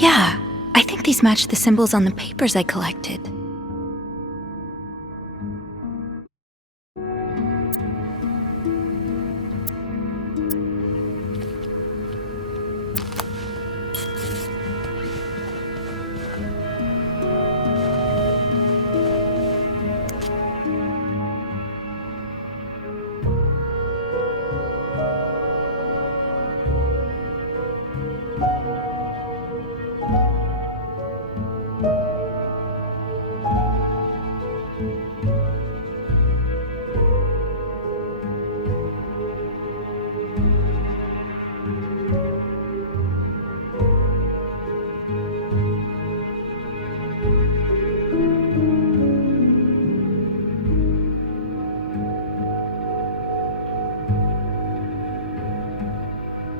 Yeah, I think these match the symbols on the papers I collected.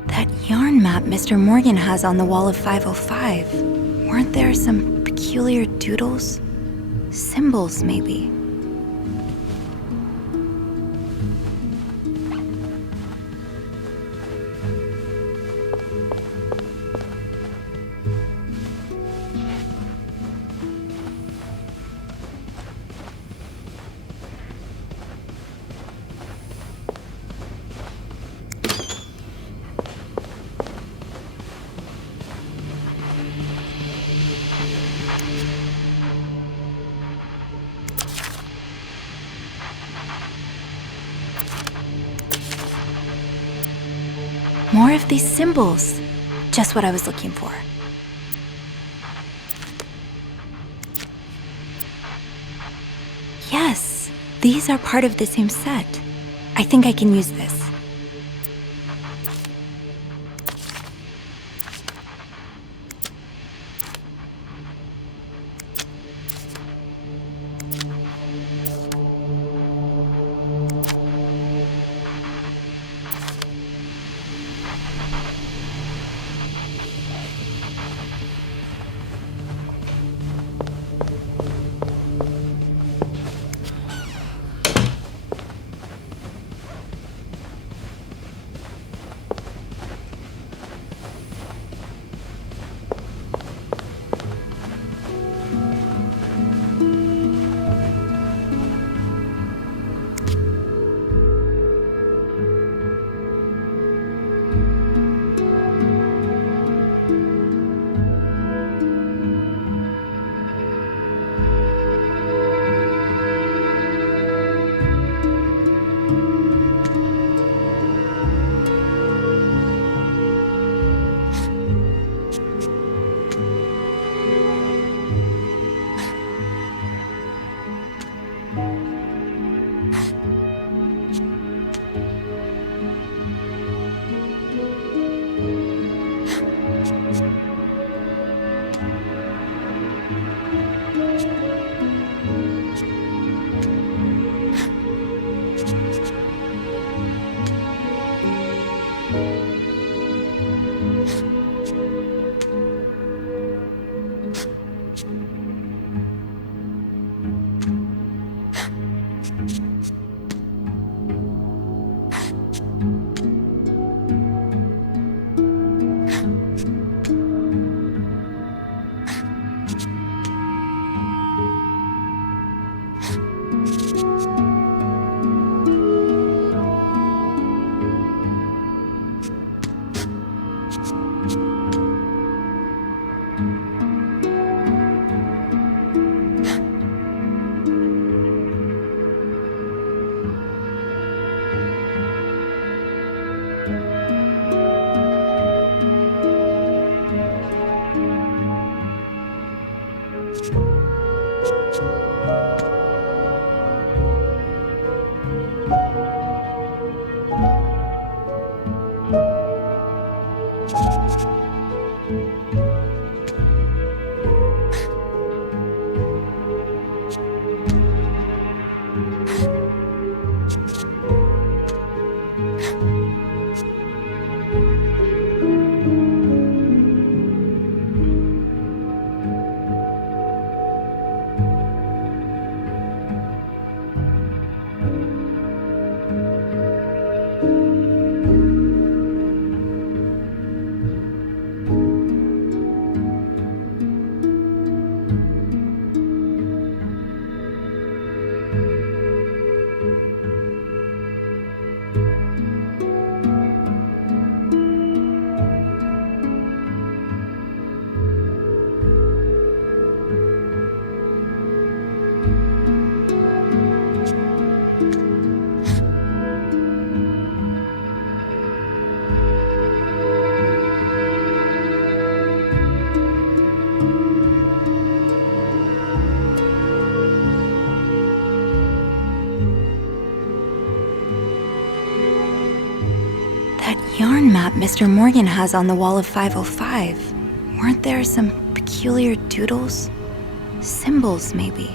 That yarn map Mr. Morgan has on the wall of 505. Weren't there some peculiar doodles? Symbols, maybe. More of these symbols. Just what I was looking for. Yes, these are part of the same set. I think I can use this. That yarn map Mr. Morgan has on the wall of 505. Weren't there some peculiar doodles? Symbols, maybe.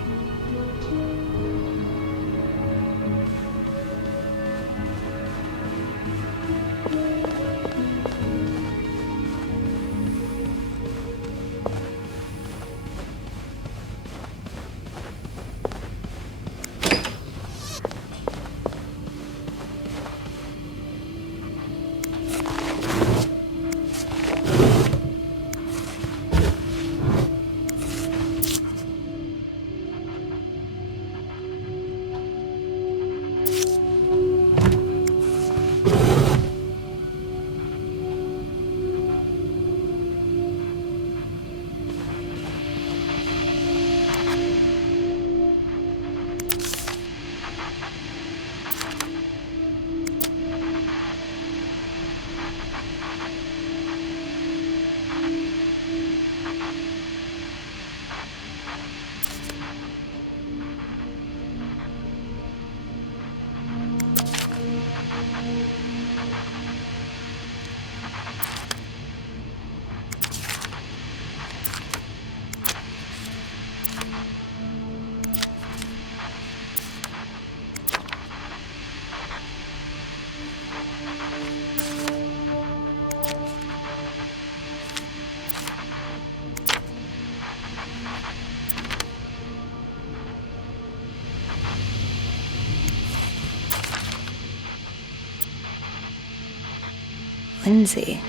Lindsay,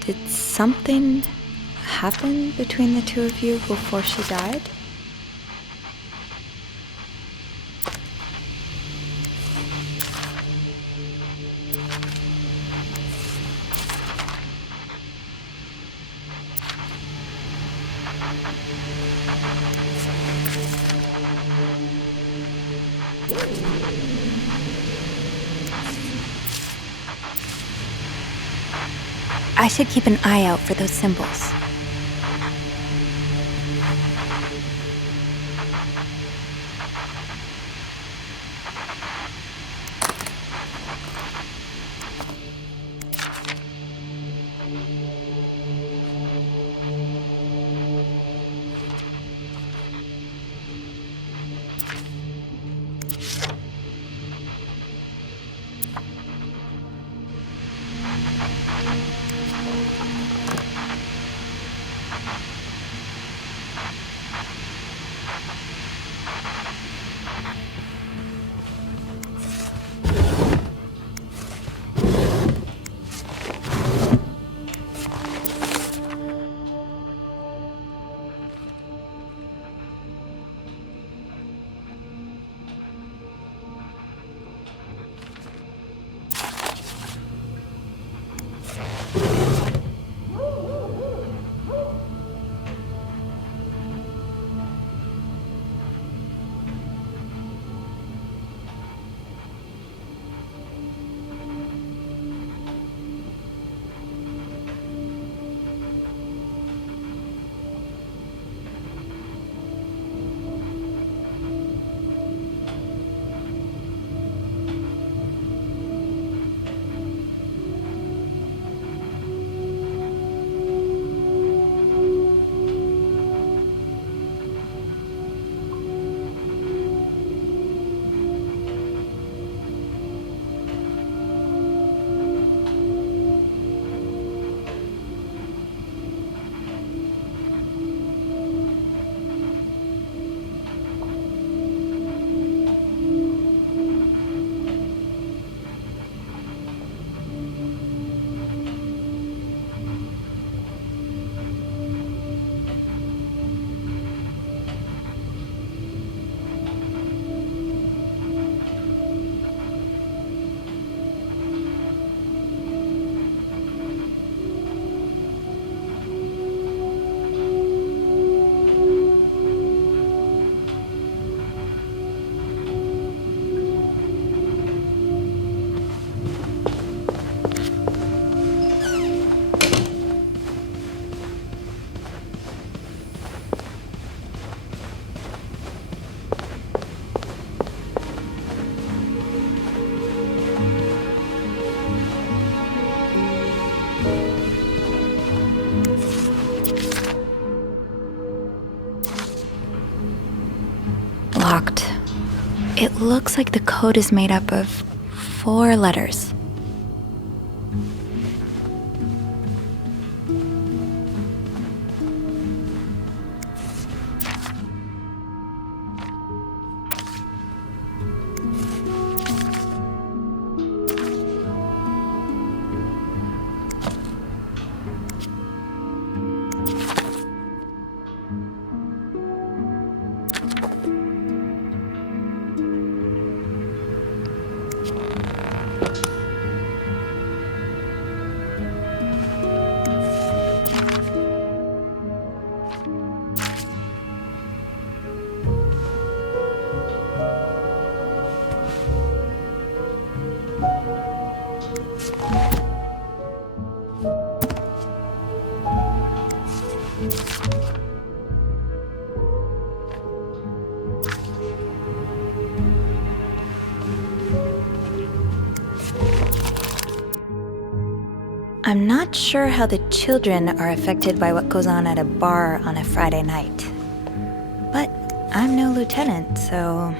did something happen between the two of you before she died? I should keep an eye out for those symbols. It looks like the code is made up of 4 letters. I'm not sure how the children are affected by what goes on at a bar on a Friday night. But I'm no lieutenant, so...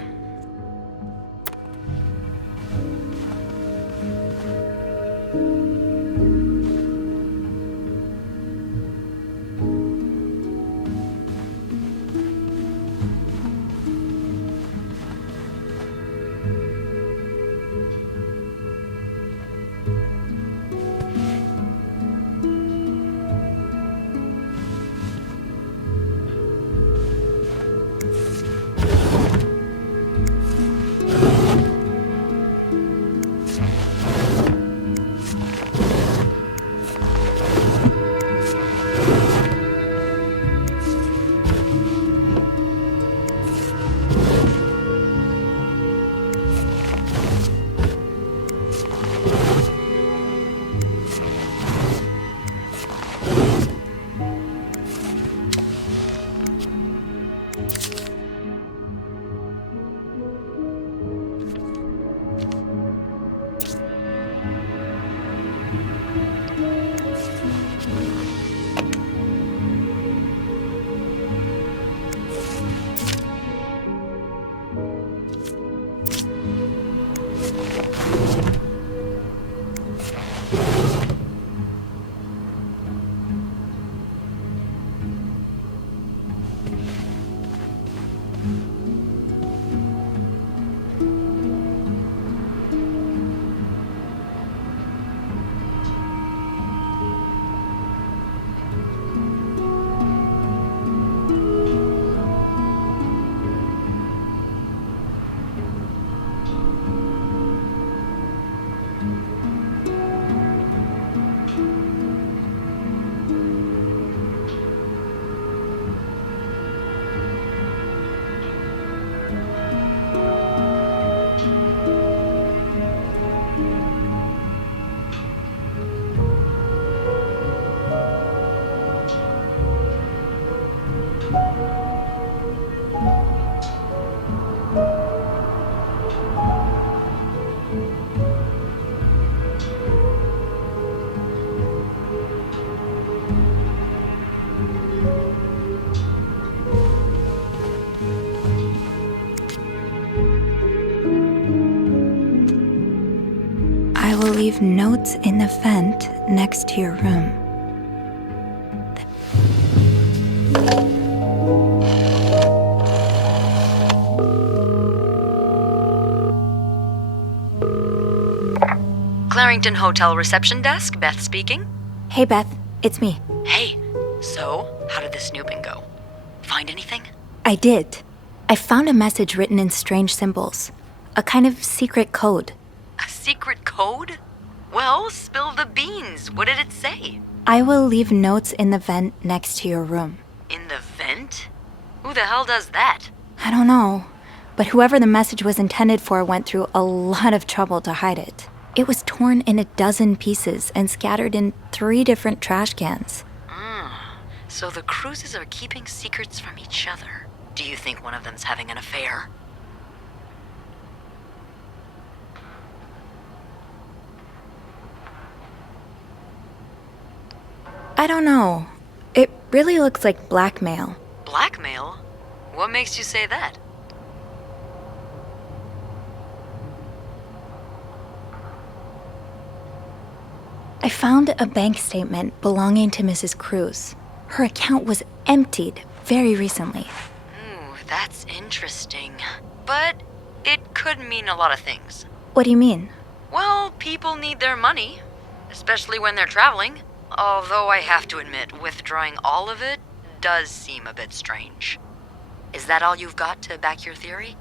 I will leave notes in the vent next to your room. Clarington Hotel reception desk, Beth speaking. Hey Beth, it's me. Hey, so, how did the snooping go? Find anything? I did. I found a message written in strange symbols. A kind of secret code. A secret code? Well, spill the beans. What did it say? I will leave notes in the vent next to your room. In the vent? Who the hell does that? I don't know, but whoever the message was intended for went through a lot of trouble to hide it. It was torn in 12 pieces and scattered in 3 different trash cans. So the cruises are keeping secrets from each other. Do you think one of them's having an affair? I don't know. It really looks like blackmail. Blackmail? What makes you say that? I found a bank statement belonging to Mrs. Cruz. Her account was emptied very recently. Ooh, that's interesting. But it could mean a lot of things. What do you mean? Well, people need their money, especially when they're traveling. Although I have to admit, withdrawing all of it does seem a bit strange. Is that all you've got to back your theory?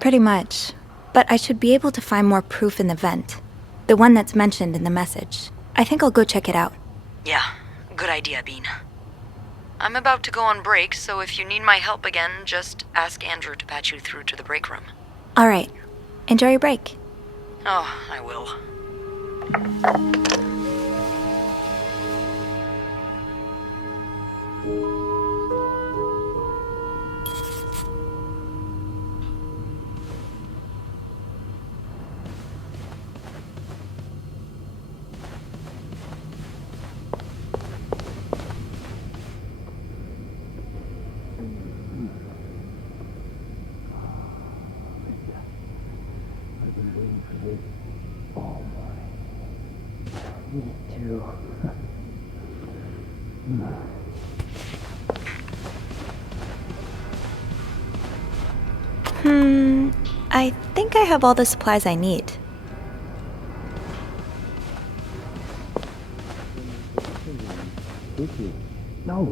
Pretty much. But I should be able to find more proof in the vent. The one that's mentioned in the message. I think I'll go check it out. Yeah, good idea, Bean. I'm about to go on break, so if you need my help again, just ask Andrew to patch you through to the break room. All right. Enjoy your break. Oh, I will. I think I have all the supplies I need. No.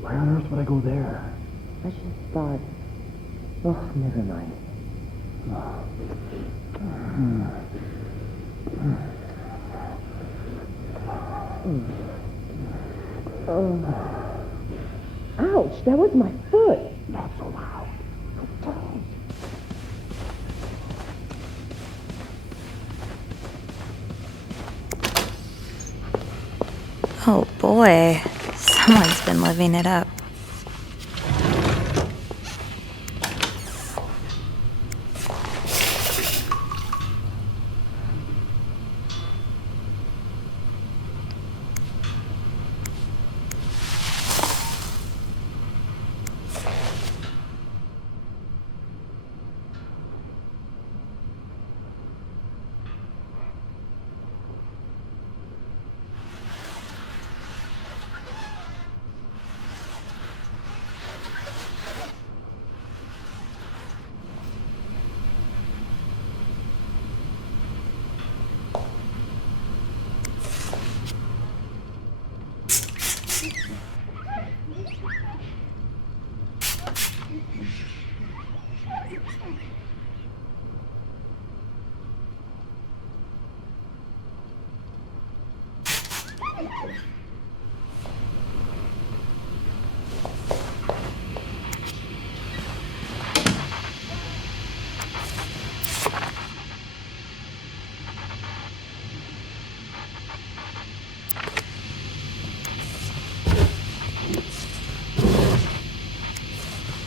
Why on earth would I go there? I just thought... Oh, never mind. Ouch, that was my foot. Not so loud. Oh boy, someone's been living it up.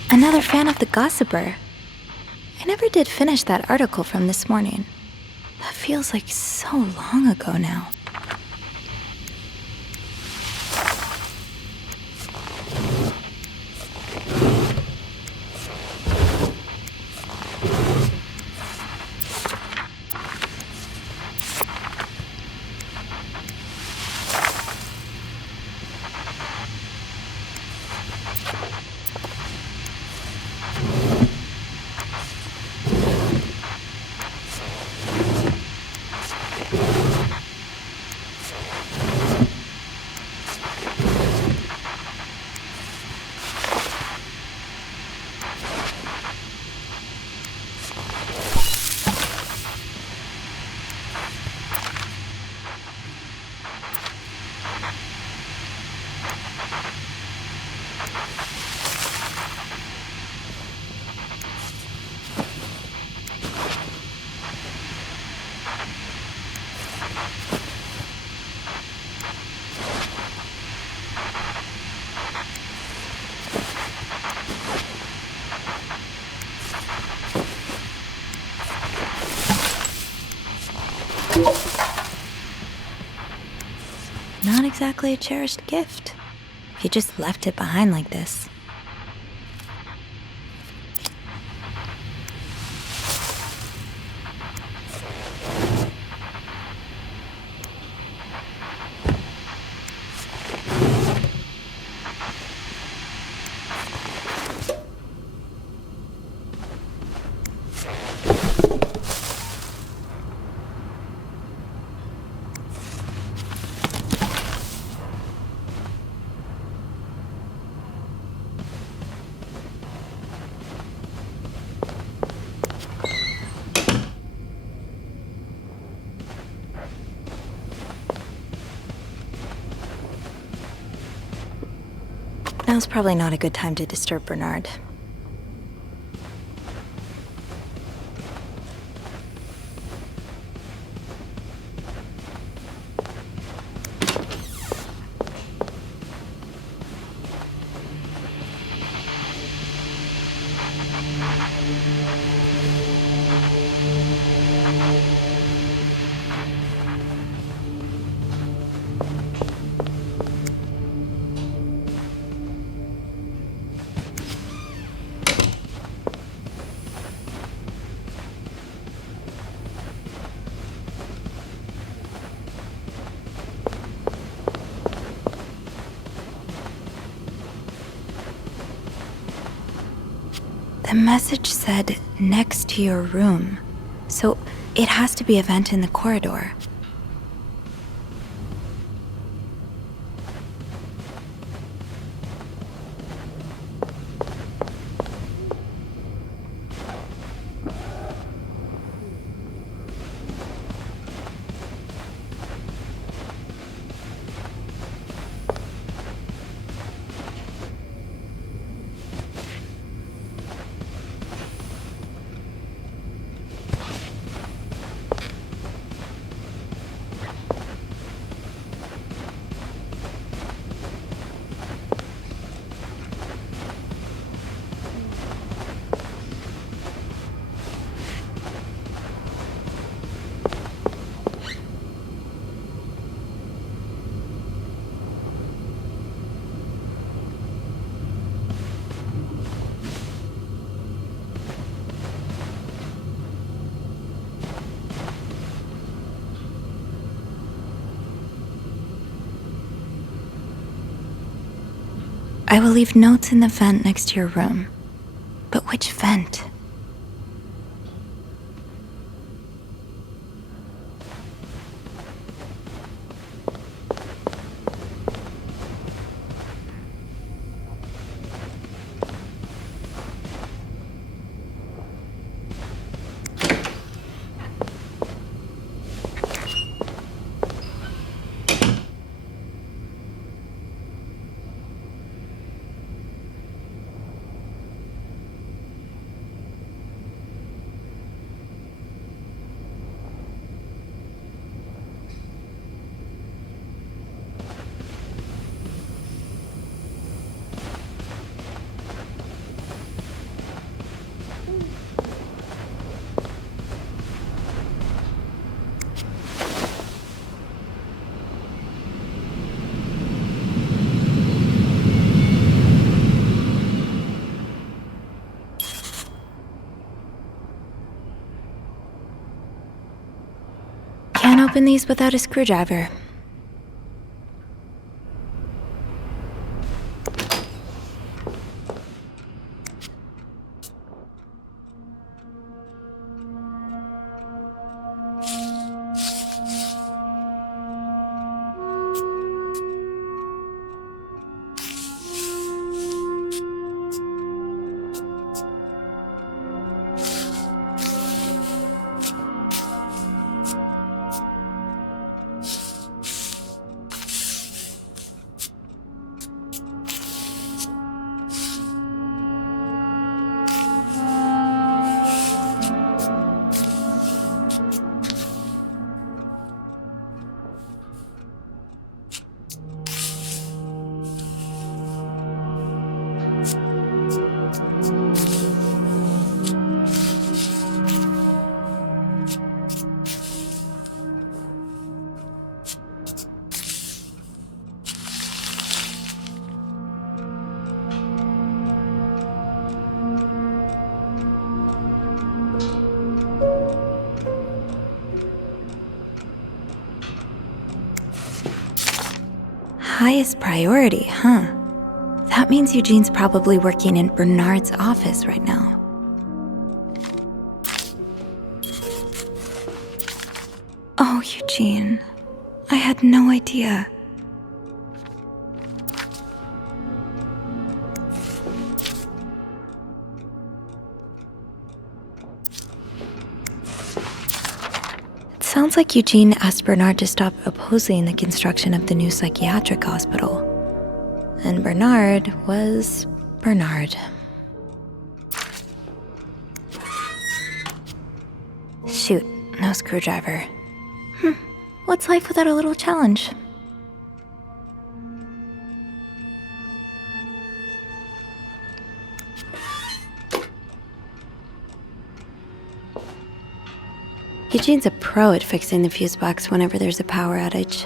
Another fan of the Gossiper. I never did finish that article from this morning. That feels like so long ago now. Not exactly a cherished gift, if you just left it behind like this. Now's probably not a good time to disturb Bernard. The message said, next to your room. So it has to be a vent in the corridor. I will leave notes in the vent next to your room. But which vent? Can't open these without a screwdriver. Highest priority, huh? That means Eugene's probably working in Bernard's office right now. Oh, Eugene. I had no idea. Sounds like Eugene asked Bernard to stop opposing the construction of the new psychiatric hospital. And Bernard was Bernard. Shoot, no screwdriver. What's life without a little challenge? Eugene's a pro at fixing the fuse box whenever there's a power outage.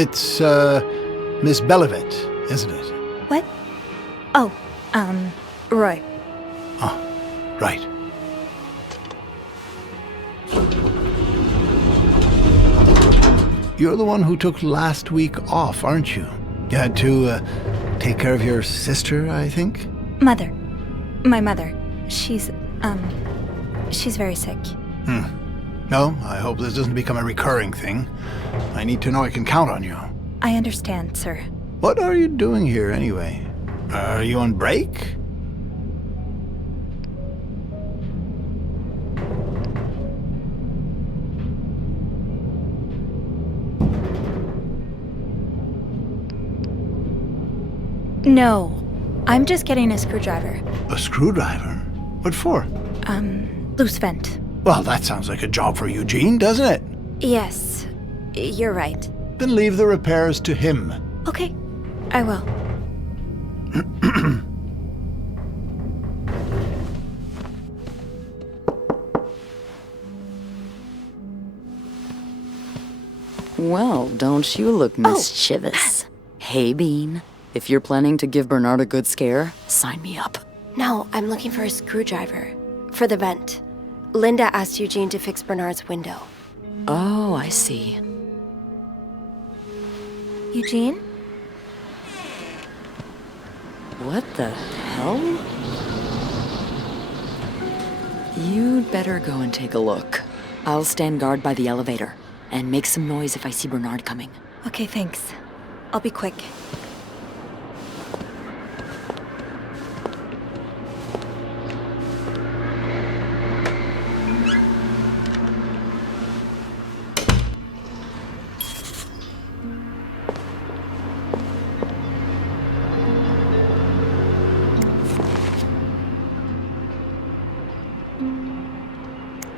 It's, Miss Belivet, isn't it? What? Oh, Roy. Oh, right. You're the one who took last week off, aren't you? You had to, take care of your sister, I think? Mother. My mother. She's very sick. No, I hope this doesn't become a recurring thing. I need to know I can count on you. I understand, sir. What are you doing here, anyway? Are you on break? No. I'm just getting a screwdriver. A screwdriver? What for? Loose vent. Well, that sounds like a job for Eugene, doesn't it? Yes. You're right. Then leave the repairs to him. Okay. I will. Well, don't you look mischievous. Hey, Bean. If you're planning to give Bernard a good scare, sign me up. No, I'm looking for a screwdriver. For the vent. Linda asked Eugene to fix Bernard's window. Oh, I see. Eugene? What the hell? You'd better go and take a look. I'll stand guard by the elevator and make some noise if I see Bernard coming. Okay, thanks. I'll be quick.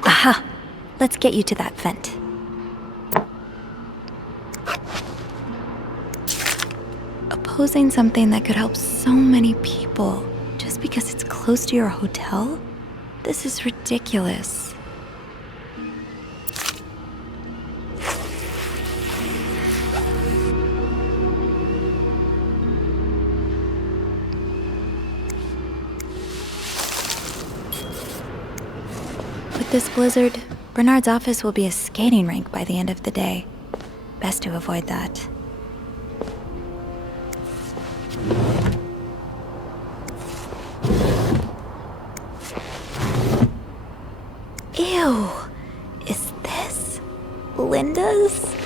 Aha! Let's get you to that vent. Opposing something that could help so many people just because it's close to your hotel? This is ridiculous. With this blizzard, Bernard's office will be a skating rink by the end of the day. Best to avoid that. Ew! Is this Linda's?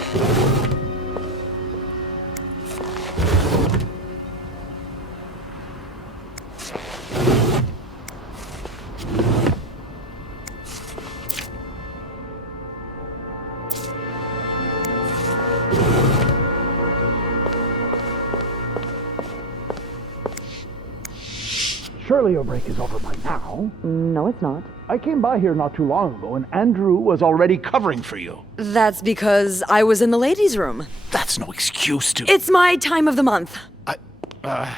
Surely your break is over by now. No, it's not. I came by here not too long ago, and Andrew was already covering for you. That's because I was in the ladies' room. That's no excuse to... It's my time of the month. I-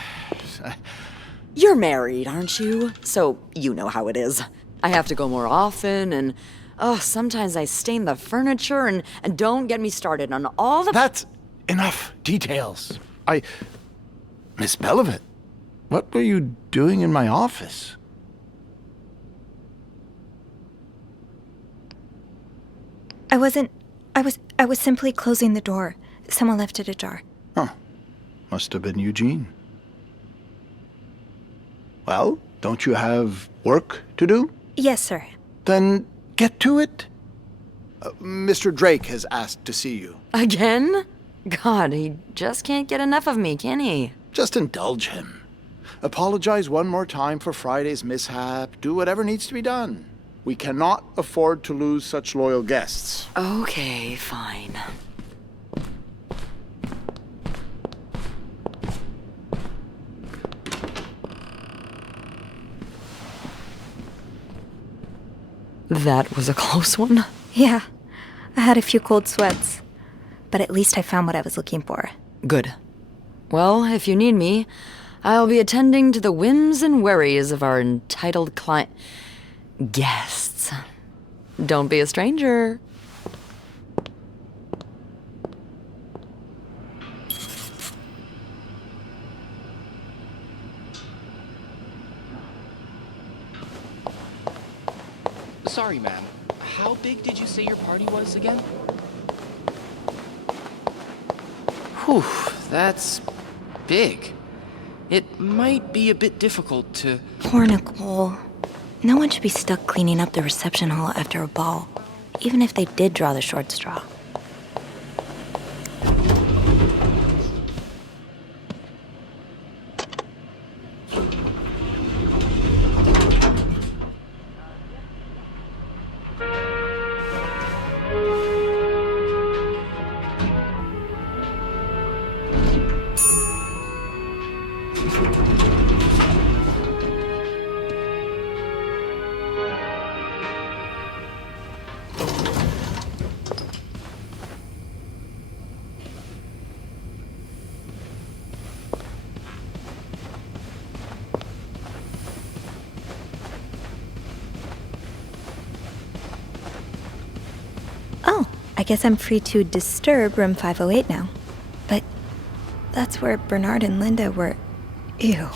You're married, aren't you? So you know how it is. I have to go more often, and sometimes I stain the furniture, and don't get me started on all the... That's enough details. Miss Belivet, what were you doing in my office? I was simply closing the door. Someone left it ajar. Huh. Must have been Eugene. Well, don't you have work to do? Yes, sir. Then get to it. Mr. Drake has asked to see you. Again? God, he just can't get enough of me, can he? Just indulge him. Apologize one more time for Friday's mishap. Do whatever needs to be done. We cannot afford to lose such loyal guests. Okay, fine. That was a close one. Yeah, I had a few cold sweats. But at least I found what I was looking for. Good. Well, if you need me, I'll be attending to the whims and worries of our entitled guests. Don't be a stranger. Sorry, ma'am. How big did you say your party was again? Whew, that's big. It might be a bit difficult to... Poor Nicole. No one should be stuck cleaning up the reception hall after a ball, even if they did draw the short straw. Oh, I guess I'm free to disturb room 508 now. But that's where Bernard and Linda were. Ew.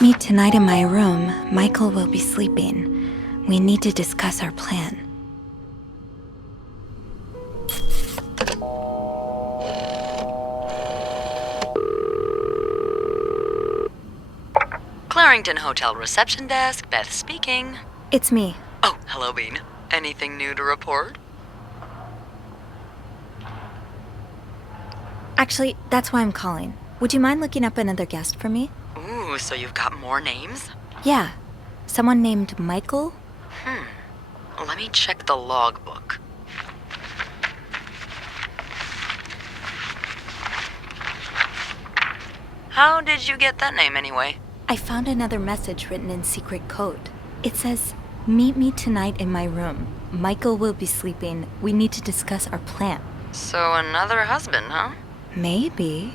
Meet me tonight in my room. Michael will be sleeping. We need to discuss our plan. Clarington Hotel reception desk, Beth speaking. It's me. Oh, hello, Bean. Anything new to report? Actually, that's why I'm calling. Would you mind looking up another guest for me? Ooh, so you've got more names? Yeah. Someone named Michael? Let me check the logbook. How did you get that name anyway? I found another message written in secret code. It says, "Meet me tonight in my room. Michael will be sleeping. We need to discuss our plan." So another husband, huh? Maybe.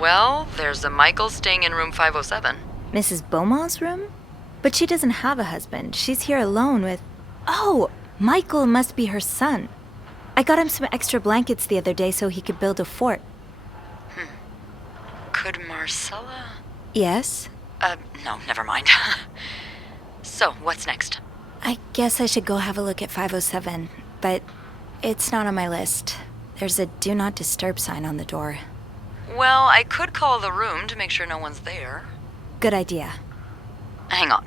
Well, there's a Michael staying in room 507. Mrs. Beaumont's room? But she doesn't have a husband. She's here alone with... Oh! Michael must be her son. I got him some extra blankets the other day so he could build a fort. Could Marcella? Yes? No, never mind. So, what's next? I guess I should go have a look at 507, but it's not on my list. There's a do not disturb sign on the door. Well, I could call the room to make sure no one's there. Good idea. Hang on.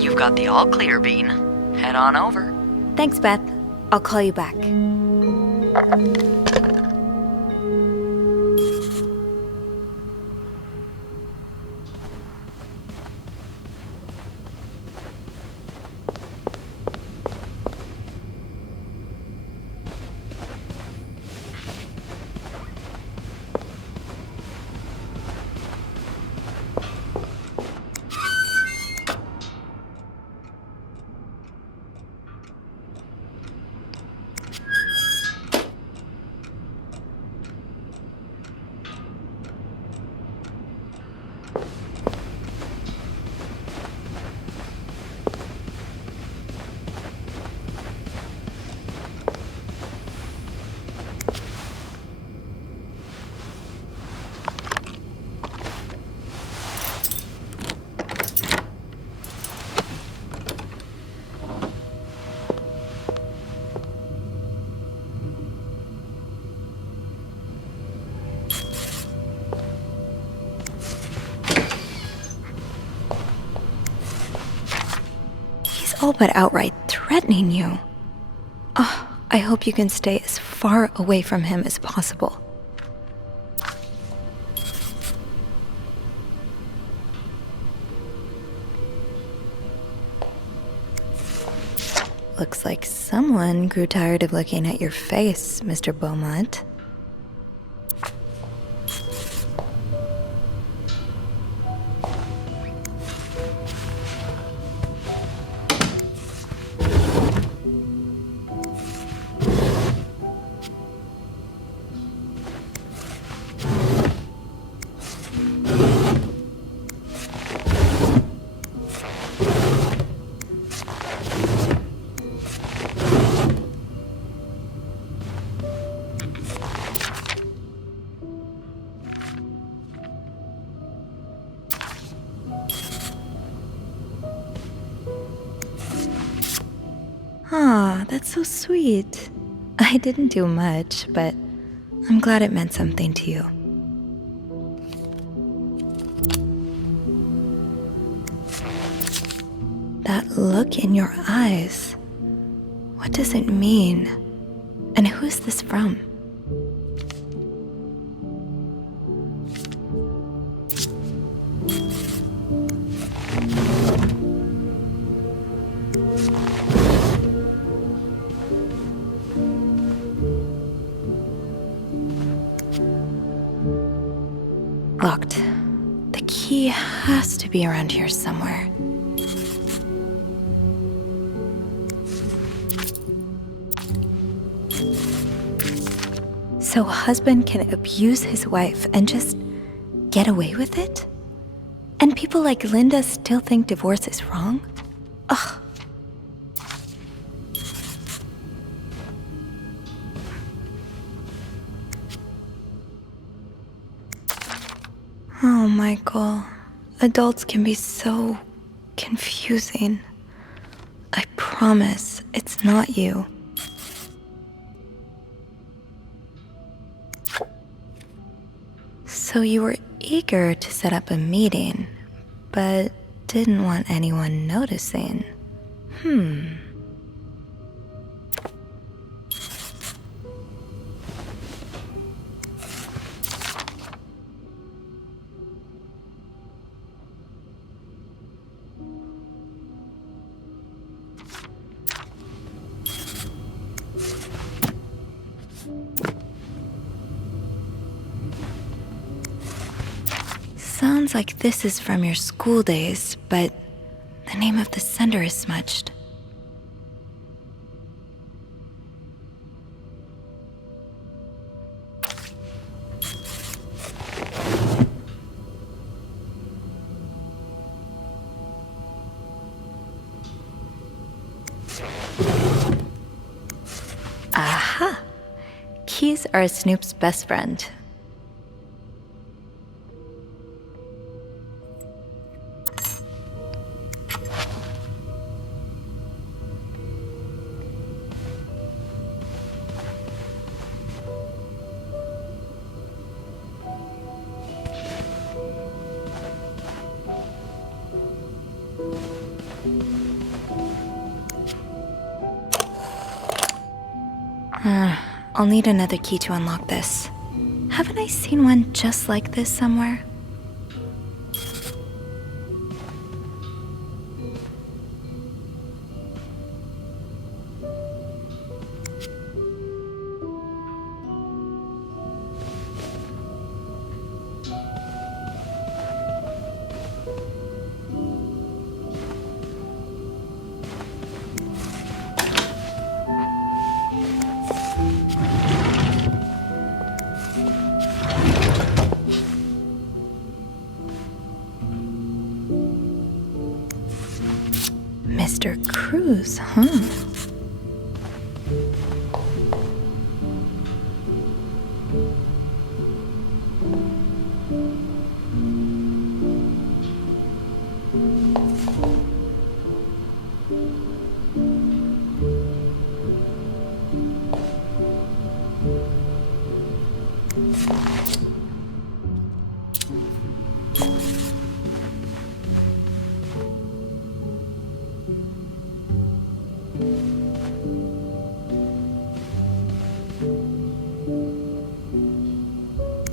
You've got the all clear, Bean. Head on over. Thanks, Beth. I'll call you back. All but outright threatening you. Oh, I hope you can stay as far away from him as possible. Looks like someone grew tired of looking at your face, Mr. Beaumont. Aw, that's so sweet. I didn't do much, but I'm glad it meant something to you. That look in your eyes. What does it mean? And who is this from? Locked. The key has to be around here somewhere. So a husband can abuse his wife and just get away with it? And people like Linda still think divorce is wrong? Ugh. Oh, Michael. Adults can be so confusing. I promise it's not you. So you were eager to set up a meeting, but didn't want anyone noticing. Sounds like this is from your school days, but the name of the sender is smudged. Aha! Keys are Snoop's best friend. I'll need another key to unlock this. Haven't I seen one just like this somewhere? Mr. Cruz, huh?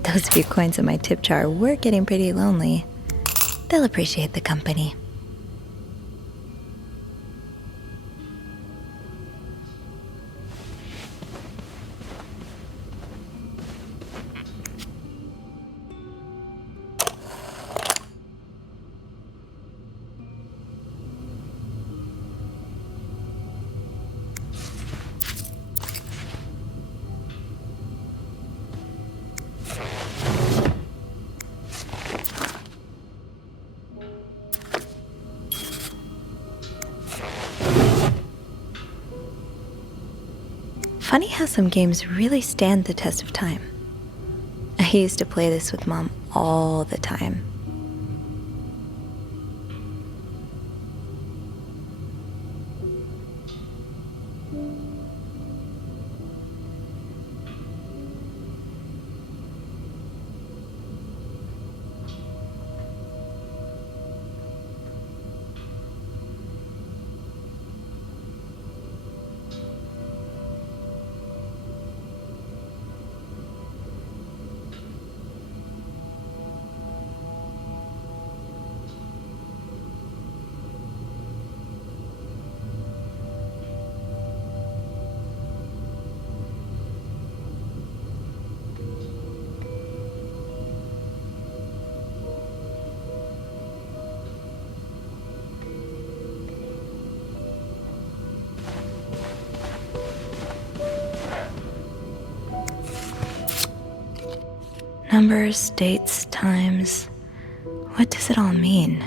Those few coins in my tip jar were getting pretty lonely. They'll appreciate the company. Funny how some games really stand the test of time. I used to play this with Mom all the time. Numbers, dates, times. What does it all mean?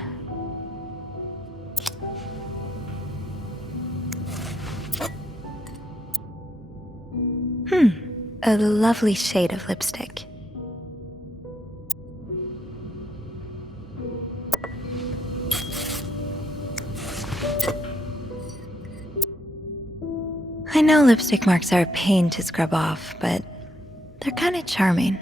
A lovely shade of lipstick. I know lipstick marks are a pain to scrub off, but they're kind of charming.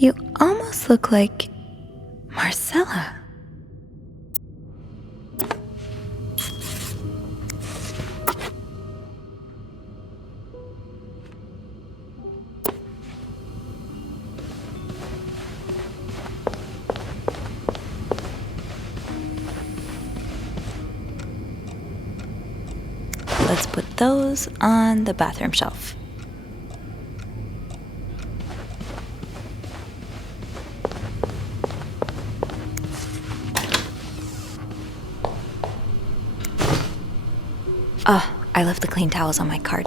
You almost look like Marcella. Let's put those on the bathroom shelf. Oh, I left the clean towels on my cart.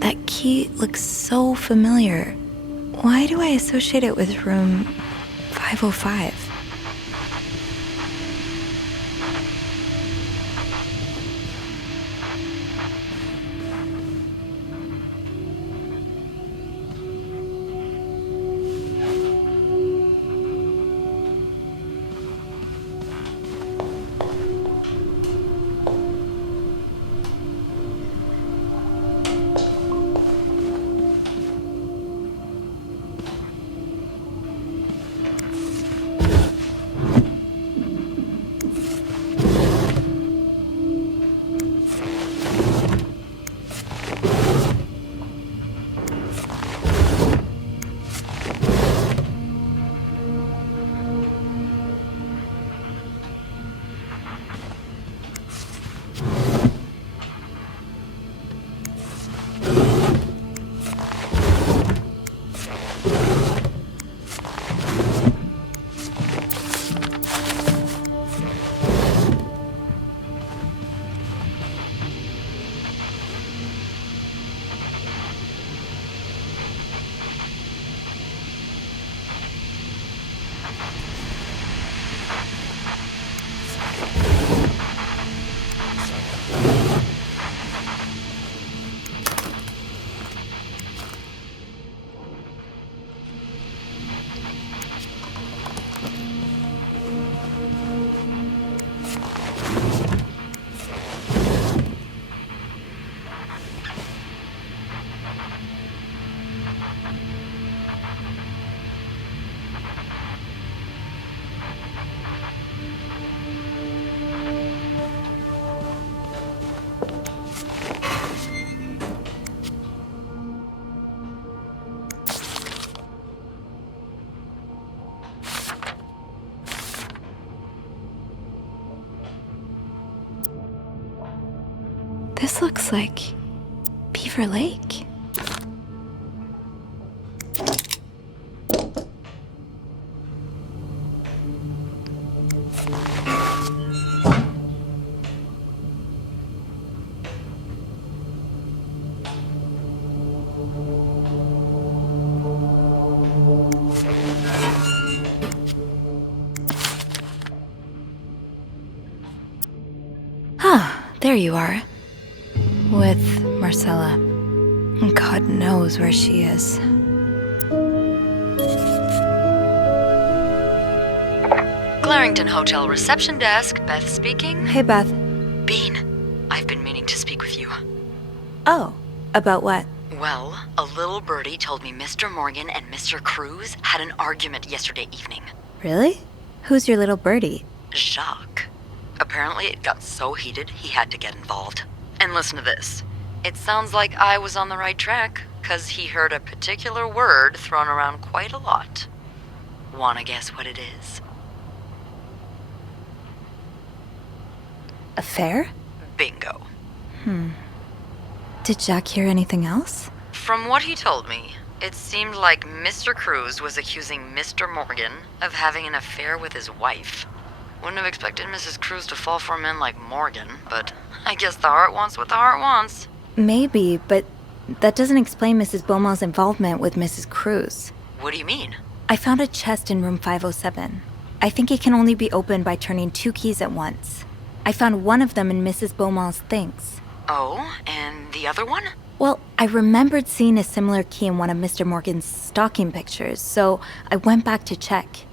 That key looks so familiar. Why do I associate it with room 505? This looks like Beaver Lake. Ah, there you are. With Marcella. God knows where she is. Clarington Hotel reception desk, Beth speaking. Hey, Beth. Bean, I've been meaning to speak with you. Oh, about what? Well, a little birdie told me Mr. Morgan and Mr. Cruz had an argument yesterday evening. Really? Who's your little birdie? Jacques. Apparently it got so heated he had to get involved. And listen to this. It sounds like I was on the right track, 'cause he heard a particular word thrown around quite a lot. Wanna guess what it is? Affair? Bingo. Did Jack hear anything else? From what he told me, it seemed like Mr. Cruz was accusing Mr. Morgan of having an affair with his wife. Wouldn't have expected Mrs. Cruz to fall for a man like Morgan, but I guess the heart wants what the heart wants. Maybe, but that doesn't explain Mrs. Beaumont's involvement with Mrs. Cruz. What do you mean? I found a chest in room 507. I think it can only be opened by turning 2 keys at once. I found one of them in Mrs. Beaumont's things. Oh, and the other one? Well, I remembered seeing a similar key in one of Mr. Morgan's stocking pictures, so I went back to check.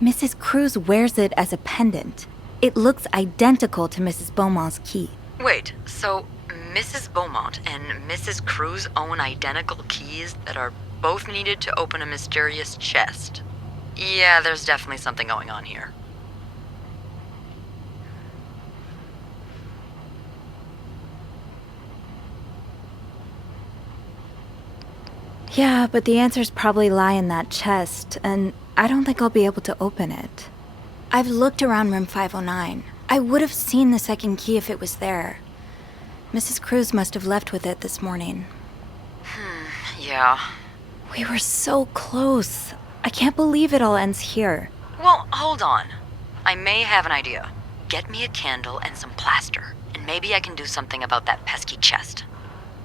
Mrs. Cruz wears it as a pendant. It looks identical to Mrs. Beaumont's key. Wait, so Mrs. Beaumont and Mrs. Cruz own identical keys that are both needed to open a mysterious chest? Yeah, there's definitely something going on here. Yeah, but the answers probably lie in that chest, and I don't think I'll be able to open it. I've looked around room 509. I would have seen the second key if it was there. Mrs. Cruz must have left with it this morning. Yeah. We were so close. I can't believe it all ends here. Well, hold on. I may have an idea. Get me a candle and some plaster, and maybe I can do something about that pesky chest.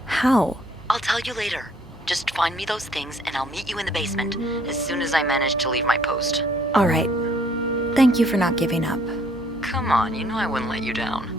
How? I'll tell you later. Just find me those things and I'll meet you in the basement as soon as I manage to leave my post. All right. Thank you for not giving up. Come on, you know I wouldn't let you down.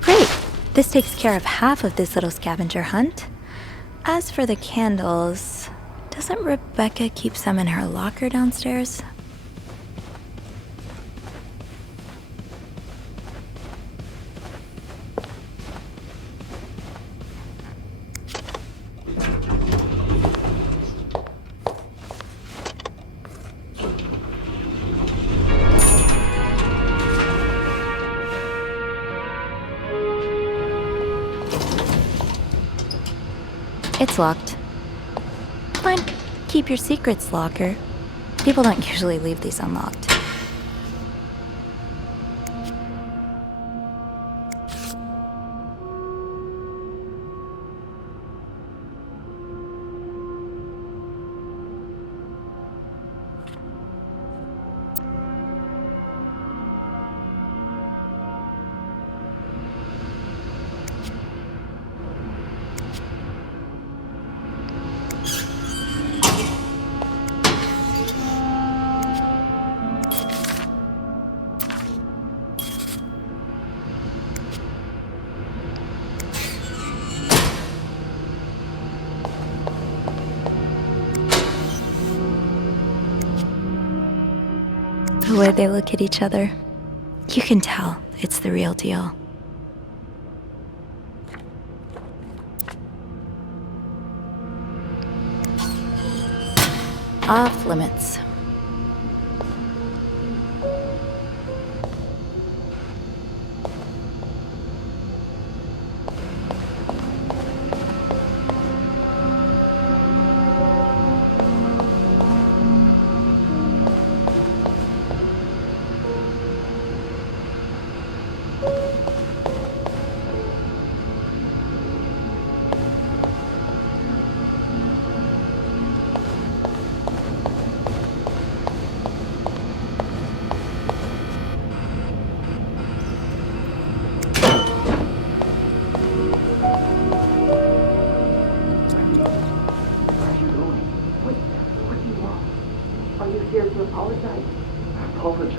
Great! This takes care of half of this little scavenger hunt. As for the candles, doesn't Rebecca keep some in her locker downstairs? It's locked. Fine. Keep your secrets, locker. People don't usually leave these unlocked. The way they look at each other, you can tell it's the real deal. Off limits. here to apologize. Apologize.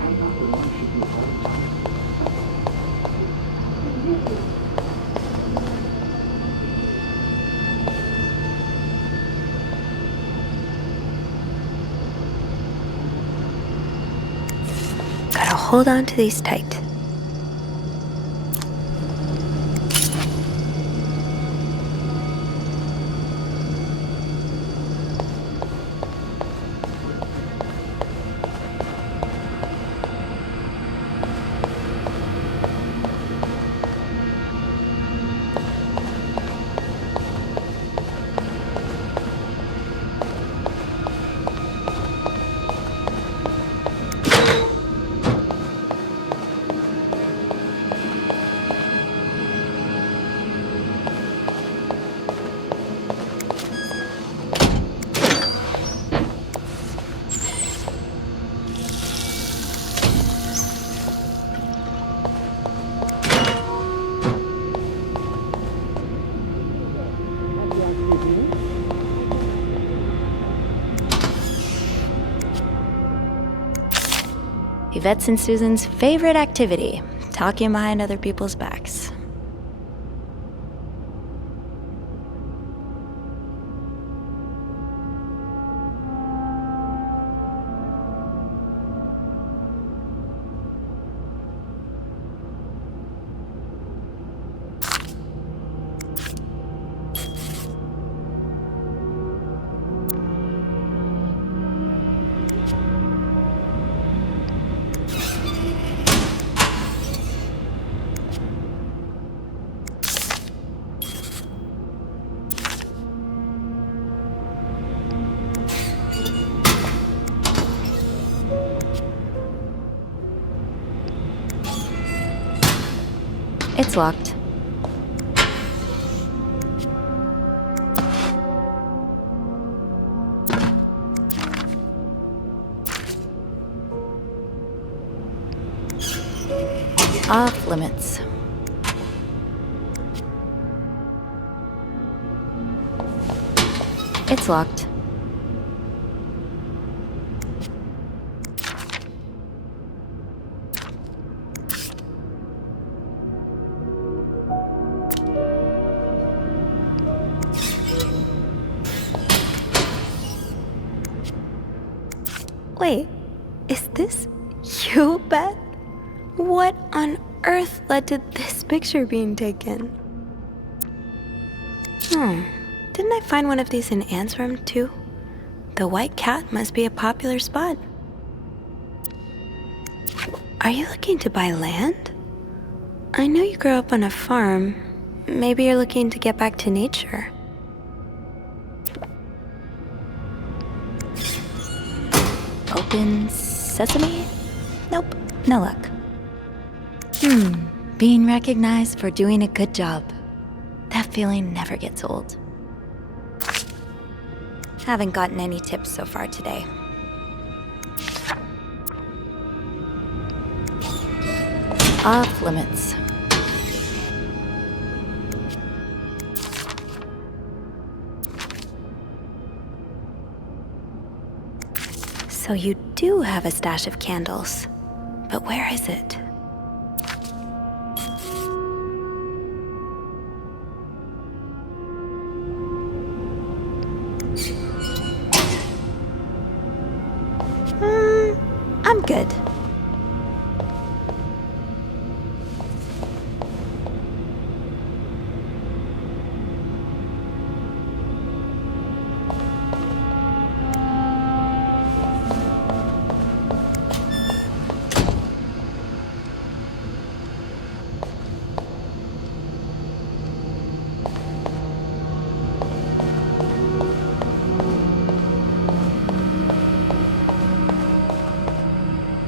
I'm not the one she can apologize. Gotta hold on to these tight. Yvette's and Susan's favorite activity, talking behind other people's backs. It's locked. Off limits. It's locked. Wait, is this you, Beth? What on earth led to this picture being taken? Didn't I find one of these in Anne's room too? The white cat must be a popular spot. Are you looking to buy land? I know you grew up on a farm. Maybe you're looking to get back to nature. Open sesame? Nope, no luck. Being recognized for doing a good job. That feeling never gets old. Haven't gotten any tips so far today. Off limits. So you do have a stash of candles, but where is it? I'm good.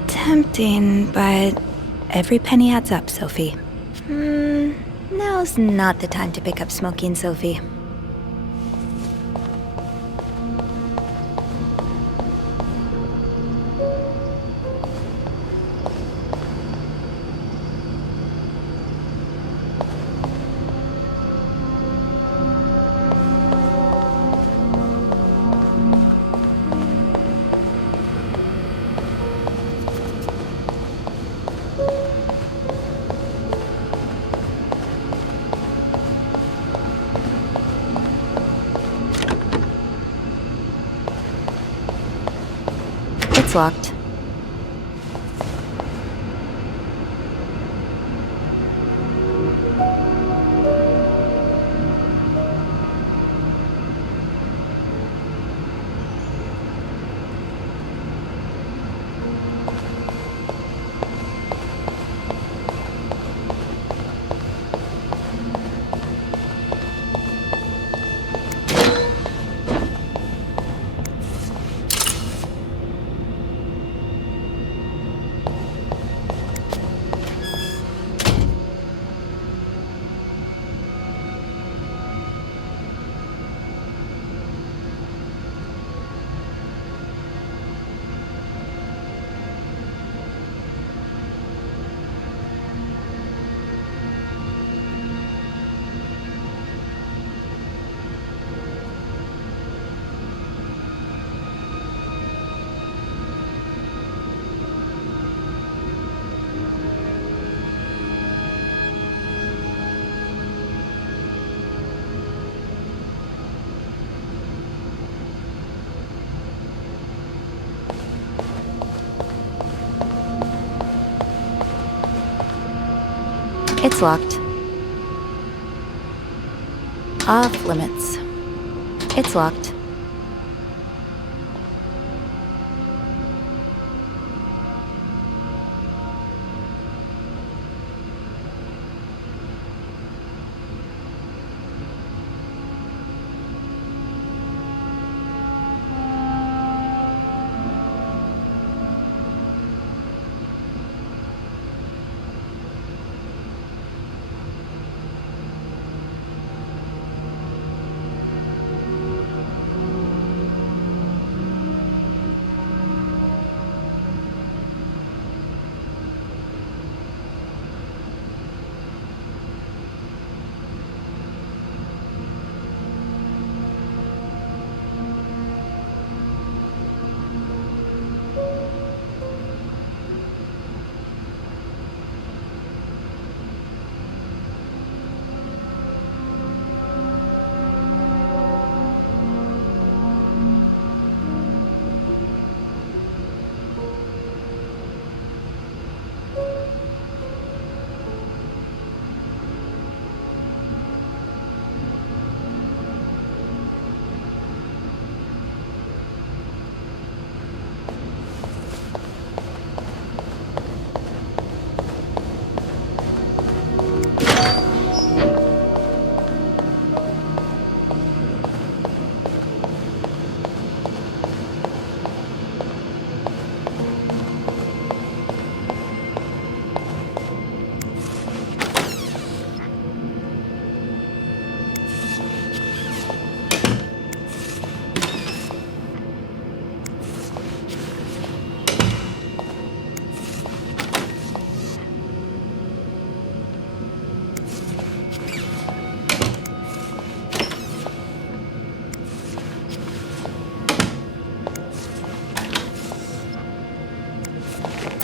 Tempting, but every penny adds up, Sophie. Now's not the time to pick up smoking, Sophie. It's locked. It's locked. Off limits. It's locked.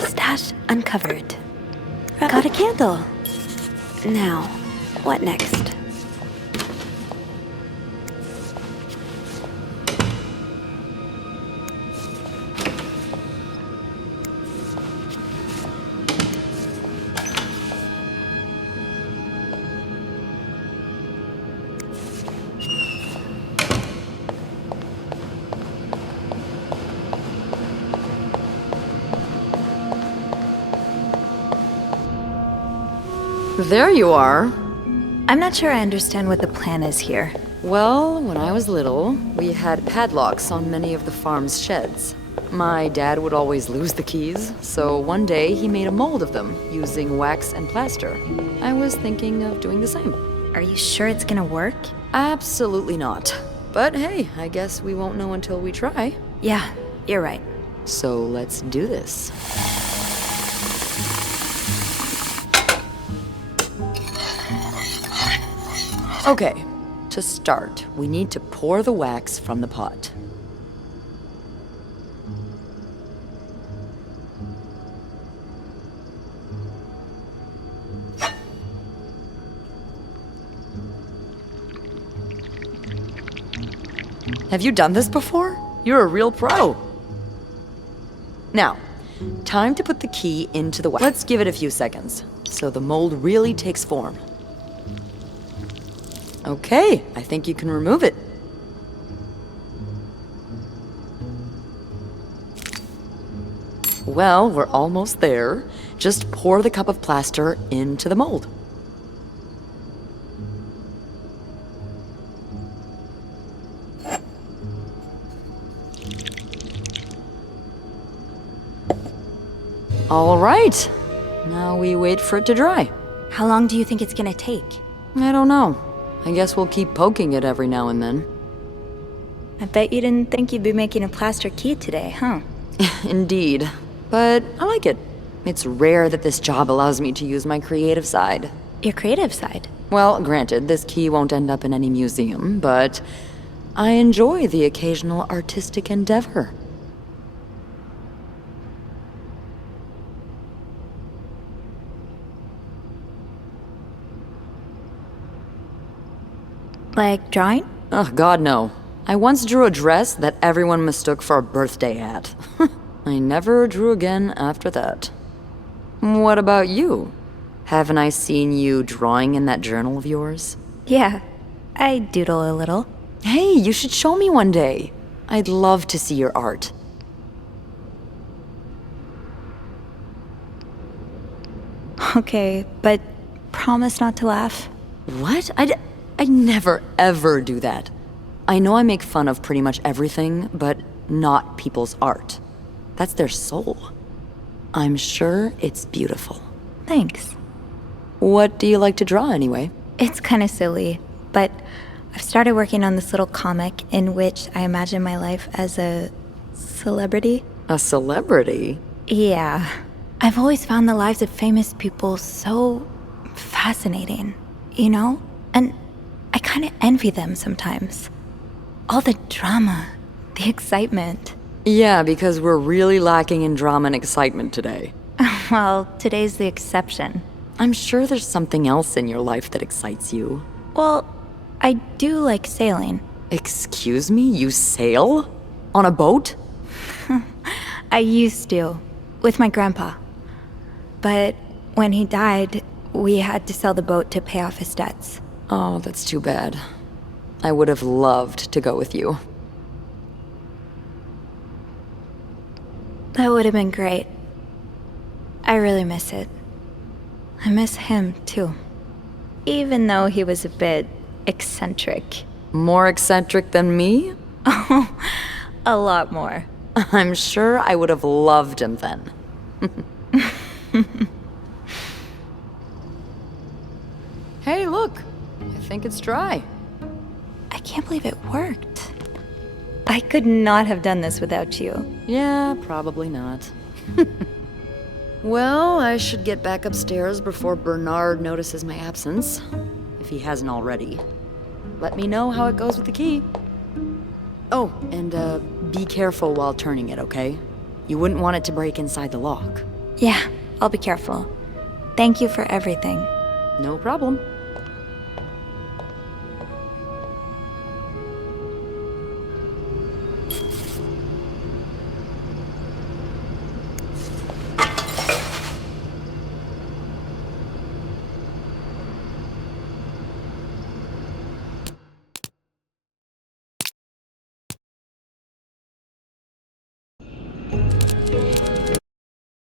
Stash uncovered. Got a candle. Now, what next? There you are. I'm not sure I understand what the plan is here. Well, when I was little, we had padlocks on many of the farm's sheds. My dad would always lose the keys, so one day he made a mold of them using wax and plaster. I was thinking of doing the same. Are you sure it's gonna work? Absolutely not. But hey, I guess we won't know until we try. Yeah, you're right. So let's do this. Okay, to start, we need to pour the wax from the pot. Have you done this before? You're a real pro. Now, time to put the key into the wax. Let's give it a few seconds, so the mold really takes form. Okay, I think you can remove it. Well, we're almost there. Just pour the cup of plaster into the mold. All right. Now we wait for it to dry. How long do you think it's gonna take? I don't know. I guess we'll keep poking it every now and then. I bet you didn't think you'd be making a plaster key today, huh? Indeed. But I like it. It's rare that this job allows me to use my creative side. Your creative side? Well, granted, this key won't end up in any museum, but I enjoy the occasional artistic endeavor. Like drawing? Oh, God, no. I once drew a dress that everyone mistook for a birthday hat. I never drew again after that. What about you? Haven't I seen you drawing in that journal of yours? Yeah, I doodle a little. Hey, you should show me one day. I'd love to see your art. Okay, but promise not to laugh. What? I'd never, ever do that. I know I make fun of pretty much everything, but not people's art. That's their soul. I'm sure it's beautiful. Thanks. What do you like to draw anyway? It's kind of silly, but I've started working on this little comic in which I imagine my life as a celebrity. A celebrity? Yeah. I've always found the lives of famous people so fascinating, you know? And I kind of envy them sometimes. All the drama, the excitement. Yeah, because we're really lacking in drama and excitement today. Well, today's the exception. I'm sure there's something else in your life that excites you. Well, I do like sailing. Excuse me? You sail? On a boat? I used to, with my grandpa. But when he died, we had to sell the boat to pay off his debts. Oh, that's too bad. I would have loved to go with you. That would have been great. I really miss it. I miss him, too. Even though he was a bit eccentric. More eccentric than me? Oh, a lot more. I'm sure I would have loved him then. Hey, look. I think it's dry. I can't believe it worked. I could not have done this without you. Yeah, probably not. Well, I should get back upstairs before Bernard notices my absence, if he hasn't already. Let me know how it goes with the key. Oh, and be careful while turning it, okay? You wouldn't want it to break inside the lock. Yeah, I'll be careful. Thank you for everything. No problem.